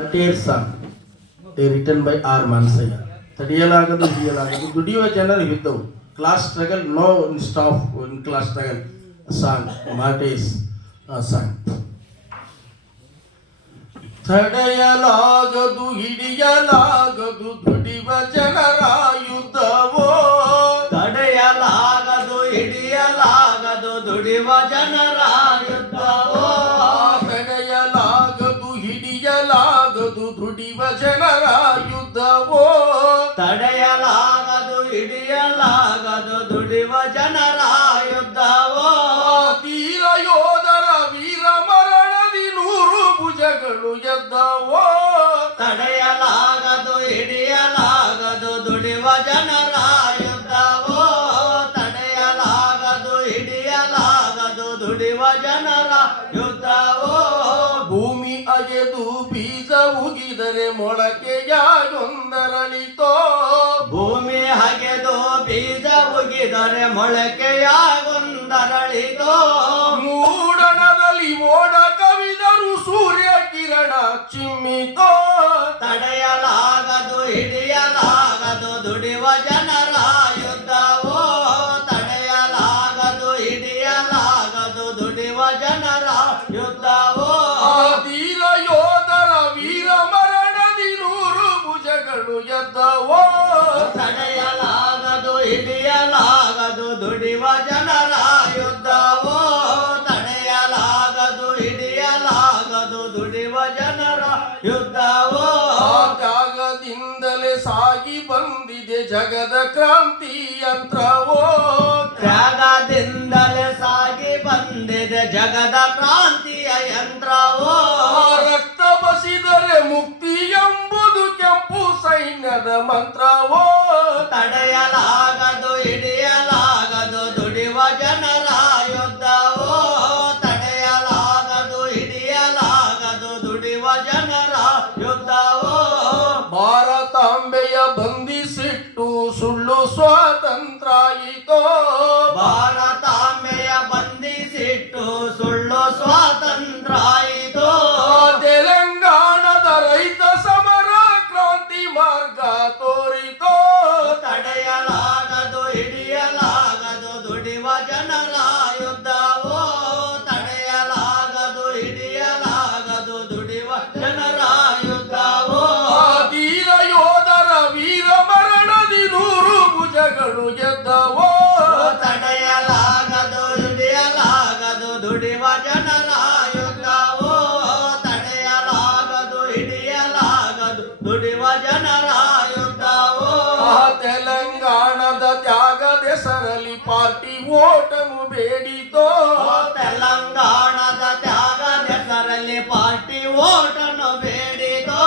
Tear Song, written by R. Mansaya. ತಡೆಯಲಾಗದು ಹಿಡಿಯಲಾಗದು ದುಡಿಯುವ ಜನರು ಇದ್ದವು. Class struggle, no stop in class struggle. Song, Martyrs song. ತಡೆಯಲಾಗದು ಹಿಡಿಯಲಾಗದು ದುಡಿಯುವ ಜನರ ಯುದ್ಧವೋ. ತಡೆಯಲಾಗದು ಹಿಡಿಯಲಾಗದು ದುಡಿಯುವ ಜನರ ಯುದ್ಧವೋ. ತಡೆಯಲಾಗದು ಹಿಡಿಯಲಾಗದು ದುಡಿಯುವ ಜನರ ಯುದ್ಧವೋ. ತಡೆಯಲಾಗದು ಹಿಡಿಯಲಾಗದು ದುಡಿಯುವ ಜನರ ಯುದ್ಧವೋ. ತೀರ ಯೋಧರ ವೀರ ಮರಣದಿ 100 ಭುಜಗಳು ಎದ್ದವೋ. ತಡೆಯಲಾಗದು ಹಿಡಿಯಲಾಗದು ದುಡಿಯುವ ಜನರ ಯುದ್ಧವೋ. ತಡೆಯಲಾಗದು ಹಿಡಿಯಲಾಗದು ದುಡಿಯುವ ಜನರ ಯುದ್ಧವೋ. ಭೂಮಿ ಅಗೆದು ಬೀಜ ಉಗಿದರೆ ಮೊಳಕೆಯಾಗೊಂದರಳಿತೋ. ಭೂಮಿ ಹಗೆದು ಬೀಜ ಉಗಿದರೆ ಮೊಳಕೆಯಾಗೊಂದರಳಿತೋ. ಮೂಡಣದಲ್ಲಿ ಮೋಡ ಕವಿದರು ಸೂರ್ಯ ಕಿರಣ ಚಿಮ್ಮಿತೋ. ತಡೆಯಲಾಗದು ಹಿಡಿಯಲಾಗದು ದುಡಿಯುವ ಜನರ ಯುದ್ಧವೋ. ತಡೆಯಲಾಗದು ಹಿಡಿಯಲಾಗದು ದುಡಿಯುವ ಜನರ ಯುದ್ಧವೋ. ಧೀರ ಯೋಧರ ವೀರ ಮರಣದಿ 100 ಭುಜಗಳು ಎದ್ದವೋ. ತಡೆಯಲಾಗದು ಹಿಡಿಯಲಾಗದು ದುಡಿಯುವ ಜನರ ಯುದ್ಧವೋ. ತಡೆಯಲಾಗದು ಹಿಡಿಯಲಾಗದು ದುಡಿಯುವ ಜನರ ಯುದ್ಧವೋ. ತ್ಯಾಗದಿಂದಲೇ ಸಾಗಿ ಬಂದಿದೆ ಜಗದ ಕ್ರಾಂತಿ ಯಂತ್ರವೋ. ತ್ಯಾಗದಿಂದಲೇ ಸಾಗಿ ಬಂದಿದೆ ಜಗದ ಕ್ರಾಂತಿಯ ಯಂತ್ರವೋ. ರಕ್ತ ಬಸಿದರೆ ಮುಕ್ತಿ ಎಂಬುದು ಕೆಂಪು ಸೈನ್ಯದ ಮಂತ್ರವೋ. ತಡೆಯಲಾಗದು ಹಿಡಿಯಲಾಗದು ದುಡಿಯುವ ಜನರ ಯುದ್ಧವೋ. ತಡೆಯಲಾಗದು ಹಿಡಿಯಲಾಗದು ದುಡಿಯುವ ಜನರ ಯುದ್ಧವೋ. ಭಾರತಾಂಬೆಯ ಬಂಧಿಸಿಟ್ಟು ಸುಳ್ಳು ಸ್ವಾತಂತ್ರ್ಯಾಯಿತೋ. ಭಾರತಾಂಬೆಯ ಬಂಧಿಸಿಟ್ಟು ಸುಳ್ಳು ಸ್ವಾತಂತ್ರ್ಯಾಯಿತೋ. ತೆಲಂಗಾಣದ ರೈತ ಸಮರ ಕ್ರಾಂತಿ ಮಾರ್ಗ ತೋರಿತೋ. ತಡೆಯಲಾಗದು ಹಿಡಿಯಲಾಗದು ದುಡಿಯುವ ಜನರ ಯುದ್ಧವೋ. ತಡೆಯಲಾಗದು ಹಿಡಿಯಲಾಗದು ದುಡಿಯುವ ಜನರ ಯುದ್ಧವೋ. ಧೀರ ಯೋಧರ ವೀರ ಮರಣದಿ 100 ಭುಜಗಳು ಗೆದ್ದವೋ. ತಡೆಯಲಾಗದು ಹಿಡಿಯಲಾಗದು ದುಡಿಯುವ ಜನರ ಯುದ್ಧವೋ. ತಡೆಯಲಾಗದು ಹಿಡಿಯಲಾಗದು ದುಡಿಯುವ ಜನರ ಯುದ್ಧವೋ. ತೆಲಂಗಾಣದ ತ್ಯಾಗದ ಹೆಸರಲ್ಲಿ ಪಾರ್ಟಿ ಓಟನು ಬೇಡಿತೋ. ತೆಲಂಗಾಣದ ತ್ಯಾಗದ ಹೆಸರಲ್ಲಿ ಪಾರ್ಟಿ ಓಟನ್ನು ಬೇಡಿತೋ.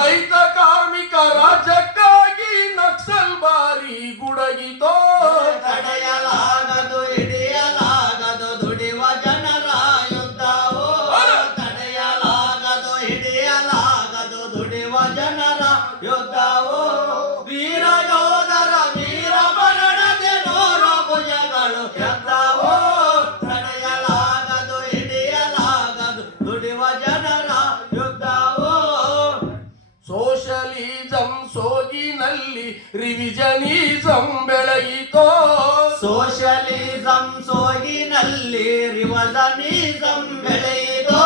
ರೈತ ಕಾರ್ಮಿಕ ರಾಜ್ಯಕ್ಕಾಗಿ ನಕ್ಸಲ್ ಬಾರಿ ಗುಡಗಿತೋ. ತಡೆಯಲಾಗದು ಹಿಡಿಯಲಾಗದು ದುಡಿಯುವ ಜನರ ಯುದ್ಧವೋ. ತಡೆಯಲಾಗದು ಹಿಡಿಯಲಾಗದು ದುಡಿಯುವ ಜನರ ಯುದ್ಧವೋ. ವೀರ ಯೋಧರ ವೀರ ಮರಣದೆ 100 ಭುಜಗಳು ಎದ್ದವೋ. ತಡೆಯಲಾಗದು ಹಿಡಿಯಲಾಗದು ದುಡಿಯುವ ಜನರ ಯುದ್ಧವೋ. ಸೋಷಲಿಸಂ ಸೋಗಿನಲ್ಲಿ ರಿವಿಜನಿಸಂ ಬೆಳೆಯಿತೋ. ಸೋಷಲಿಸಂ ಸೋಗಿನಲ್ಲಿ ರಿವಜನಿಸಂ ಬೆಳೆಯಿತೋ.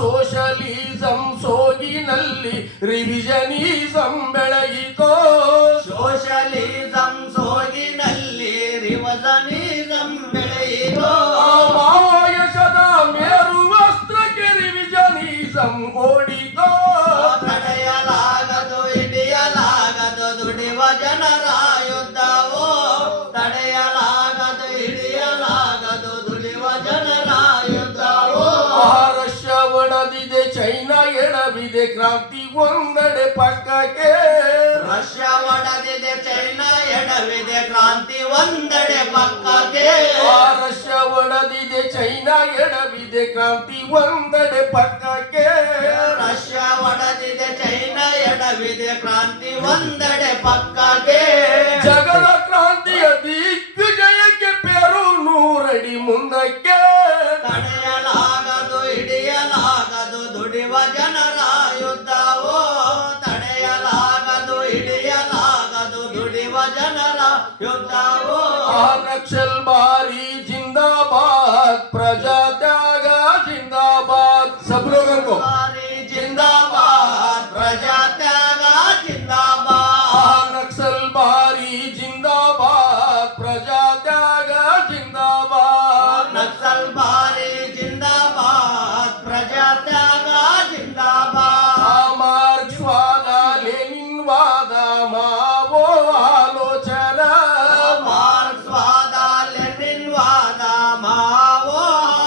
ಸೋಷಲಿಸಂ ಸೋಗಿನಲ್ಲಿ ರಿವಿಜನಿಸಂ ಬೆಳೆಯಿತೋ. ಸೋಷಲಿಸಂ ಸೋಗಿನಲ್ಲಿ ರಿವಜನಿಸಂ ಬೆಳೆಯಿತೋ. ಮಾವಯಶದ ಮೇರು ವಸ್ತ್ರಕ್ಕೆ ರಿವಿಜನಿಸಂ ಓಡಿತೋ. ತಡೆಯಲಾಗದು ಹಿಡಿಯಲಾಗದು ದುಡಿಯುವ ಜನರ ಯುದ್ಧವೋ. ತಡೆಯಲಾಗದು ಹಿಡಿಯಲಾಗದು ದುಡಿಯುವ ಜನರ ಯುದ್ಧವೋ. ರಷ್ಯ ಒಡೆದಿದೆ ಚೈನಾ ಎಡವಿದೆ ಕ್ರಾಂತಿ ಒಂದೆಡೆ ಪಕ್ಕಕ್ಕೆ. ರಷ್ಯ ಒಡೆದಿದೆ ಚೈನಾ ಎಡವಿದೆ ಕ್ರಾಂತಿ ಒಂದೆಡೆ ಪಕ್ಕಕ್ಕೆ. ರಷ್ಯ ಒಡೆದಿದೆ ಚೈನಾ ಎಡವಿದೆ ಕ್ರಾಂತಿ ಒಂದೆಡೆ ಪಕ್ಕಕ್ಕೆ. ರಷ್ಯ ಒಡೆದಿದೆ ಚೈನಾ ಎಡವಿದೆ ಕ್ರಾಂತಿ ಒಂದೆಡೆ ಪಕ್ಕಕ್ಕೆ. ಜಗದ ಕ್ರಾಂತಿಯ ದಿಗ್ವಿಜಯಕ್ಕೆ ಪೇರು 100 ಅಡಿ ಮುಂದಕ್ಕೆ. ತಡೆಯಲಾಗದು ಹಿಡಿಯಲಾಗದು ದುಡಿಯುವ ಜನರ ಯುದ್ಧ. ಯುದ್ಧವು नक्सलबारी जिंदाबाद, प्रजात्याग जिंदाबाद। सब लोगों को जिंदाबाद, प्रजात्याग जिंदाबाद, नक्सलबारी जिंदाबाद, प्रजात्याग जिंदाबाद। नक्सलबारी जिंदाबाद, प्रजात्याग जिंदाबाद, मार्क्सवाद लेनिनवाद मावो आलोचना, मार्क्सवाद लेनिनवाद मावो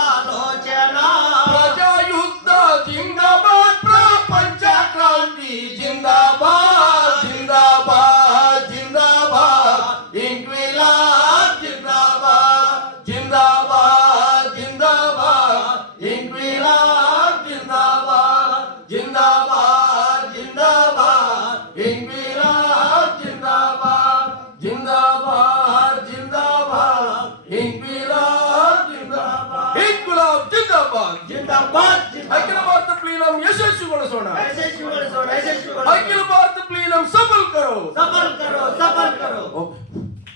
आलोचना, प्रजायुद्ध जिंदाबाद, प्रपंच क्रांति जिंदाबाद जिंदाबाद जिंदाबाद, इंक्विलाब जिंदाबाद जिंदाबाद जिंदाबाद, इंक्विलाब जिंदाबाद जिंदाबाद जिंदाबाद, इंक्विलाब जिंदाबाद जिंदाबाद जिंदाबाद, इंक्विलाब जिंदाबाद, इंक्विलाब जिंदाबाद। जिंदाबाद ಅಖಿಲ ಭಾರತ ಪ್ಲೀನಂ ಯಶಸ್ವಿಗೊಳಿಸೋಣ, ಯಶಸ್ವಿಗೊಳಿಸೋಣ, ಯಶಸ್ವಿಗೊಳಿಸೋಣ, ಅಖಿಲ ಭಾರತ ಪ್ಲೀನಂ ಸಫಲ್ ಕರೋ, ಸಫಲ